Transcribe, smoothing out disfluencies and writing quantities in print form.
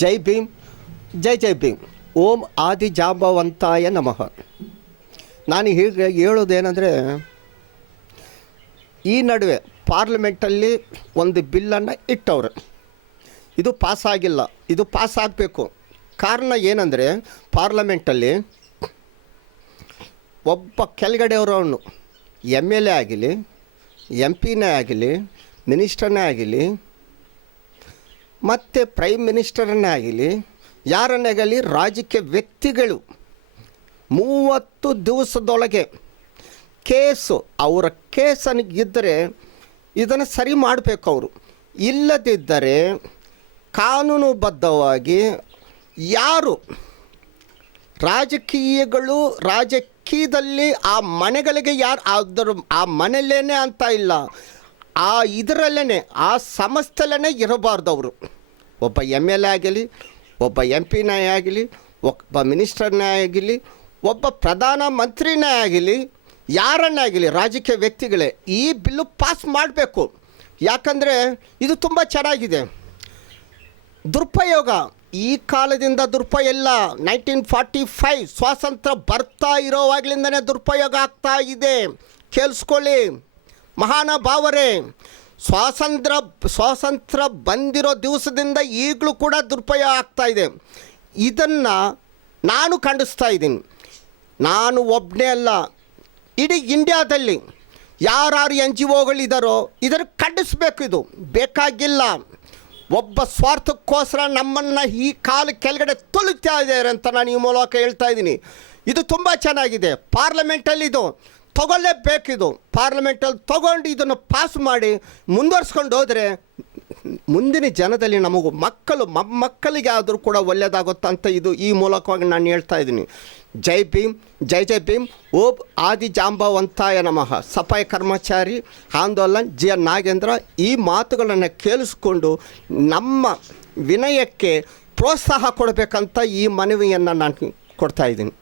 ಜೈ ಭೀಮ್, ಜೈ ಜೈ ಭೀಮ್. ಓಂ ಆದಿ ಜಾಂಬವಂತಾಯ ನಮಃ. ನಾನು ಹೀಗೆ ಹೇಳೋದೇನೆಂದರೆ, ಈ ನಡುವೆ ಪಾರ್ಲಿಮೆಂಟಲ್ಲಿ ಒಂದು ಬಿಲ್ಲನ್ನು ಇಟ್ಟವ್ರೆ. ಇದು ಪಾಸಾಗಿಲ್ಲ, ಇದು ಪಾಸಾಗಬೇಕು. ಕಾರಣ ಏನಂದರೆ, ಪಾರ್ಲಿಮೆಂಟಲ್ಲಿ ಒಬ್ಬ ಕೆಳಗಡೆಯವರವನು ಎಮ್ ಎಲ್ ಎ ಆಗಲಿ, ಎಂ ಪಿನೇ ಆಗಲಿ, ಮಿನಿಸ್ಟರ್ನೇ ಆಗಲಿ, ಮತ್ತು ಪ್ರೈಮ್ ಮಿನಿಸ್ಟರನ್ನೇ ಆಗಲಿ, ಯಾರನ್ನೇ ಆಗಲಿ, ರಾಜಕೀಯ ವ್ಯಕ್ತಿಗಳು 30 ದಿವಸದೊಳಗೆ ಕೇಸು, ಅವರ ಕೇಸನ್ನು ಇದ್ದರೆ ಇದನ್ನು ಸರಿ ಮಾಡಬೇಕು ಅವರು. ಇಲ್ಲದಿದ್ದರೆ ಕಾನೂನುಬದ್ಧವಾಗಿ ಯಾರು ರಾಜಕೀಯದಲ್ಲಿ ಆ ಮನೆಗಳಿಗೆ ಯಾರು ಆ ಮನೆಯಲ್ಲೇ ಅಂತ ಇಲ್ಲ, ಆ ಇದರಲ್ಲೇ ಆ ಸಂಸ್ಥೆಯಲ್ಲೇ ಇರಬಾರ್ದು ಅವರು. ಒಬ್ಬ ಎಮ್ ಎಲ್ ಎ ಆಗಲಿ, ಒಬ್ಬ ಎಂ ಪಿನೇ ಆಗಲಿ, ಒಬ್ಬ ಮಿನಿಸ್ಟರ್ನೇ ಆಗಲಿ, ಒಬ್ಬ ಪ್ರಧಾನ ಮಂತ್ರಿನೇ ಆಗಲಿ, ಯಾರನ್ನೇ ಆಗಲಿ, ರಾಜಕೀಯ ವ್ಯಕ್ತಿಗಳೇ ಈ ಬಿಲ್ಲು ಪಾಸ್ ಮಾಡಬೇಕು. ಯಾಕಂದರೆ ಇದು ತುಂಬ ಚೆನ್ನಾಗಿದೆ. ದುರುಪಯೋಗ ಈ ಕಾಲದಿಂದ ದುರುಪಯೋಗ ಇಲ್ಲ. 1945 ಸ್ವಾತಂತ್ರ್ಯ ಬರ್ತಾ ಇರೋವಾಗಲಿಂದನೇ ದುರುಪಯೋಗ ಆಗ್ತಾ ಇದೆ. ಕೇಳಿಸ್ಕೊಳ್ಳಿ ಮಹಾನುಭಾವರೇ, ಸ್ವಾತಂತ್ರ್ಯ ಬಂದಿರೋ ದಿವಸದಿಂದ ಈಗಲೂ ಕೂಡ ದುರುಪಯೋಗ ಆಗ್ತಾಯಿದೆ. ಇದನ್ನು ನಾನು ಖಂಡಿಸ್ತಾ ಇದ್ದೀನಿ. ನಾನು ಒಬ್ಬನೇ ಅಲ್ಲ, ಇಡೀ ಇಂಡಿಯಾದಲ್ಲಿ ಯಾರು ಎನ್ ಜಿ ಒಗಳಿದ್ದಾರೋ ಇದನ್ನು ಖಂಡಿಸ್ಬೇಕು. ಇದು ಬೇಕಾಗಿಲ್ಲ. ಒಬ್ಬ ಸ್ವಾರ್ಥಕ್ಕೋಸ್ಕರ ನಮ್ಮನ್ನು ಈ ಕಾಲ ಕೆಳಗಡೆ ತುಳಿತಾ ಇದ್ದಾರೆ ಅಂತ ನಾನು ಈ ಮೂಲಕ ಹೇಳ್ತಾ ಇದ್ದೀನಿ. ಇದು ತುಂಬ ಚೆನ್ನಾಗಿದೆ. ಪಾರ್ಲಿಮೆಂಟಲ್ಲಿ ಇದು ತಗೊಳ್ಳೇಬೇಕಿದು. ಪಾರ್ಲಿಮೆಂಟಲ್ಲಿ ತೊಗೊಂಡು ಇದನ್ನು ಪಾಸ್ ಮಾಡಿ ಮುಂದುವರ್ಸ್ಕೊಂಡು ಹೋದರೆ ಮುಂದಿನ ಜನದಲ್ಲಿ ನಮಗೂ ಮೊಮ್ಮಕ್ಕಳಿಗೆ ಆದರೂ ಕೂಡ ಒಳ್ಳೆಯದಾಗುತ್ತಂತ ಇದು ಈ ಮೂಲಕವಾಗಿ ನಾನು ಹೇಳ್ತಾ ಇದ್ದೀನಿ. ಜೈ ಭೀಮ್, ಜೈ ಜೈ ಭೀಮ್. ಓಂ ಆದಿ ಜಾಂಬವಂತಾಯ ನಮಃ. ಸಫಾಯಿ ಕರ್ಮಚಾರಿ ಆಂದೋಲನ್ ಜಿ ಎನ್ ನಾಗೇಂದ್ರ ಈ ಮಾತುಗಳನ್ನು ಕೇಳಿಸ್ಕೊಂಡು ನಮ್ಮ ವಿನಯಕ್ಕೆ ಪ್ರೋತ್ಸಾಹ ಕೊಡಬೇಕಂತ ಈ ಮನವಿಯನ್ನು ನಾನು ಕೊಡ್ತಾಯಿದ್ದೀನಿ.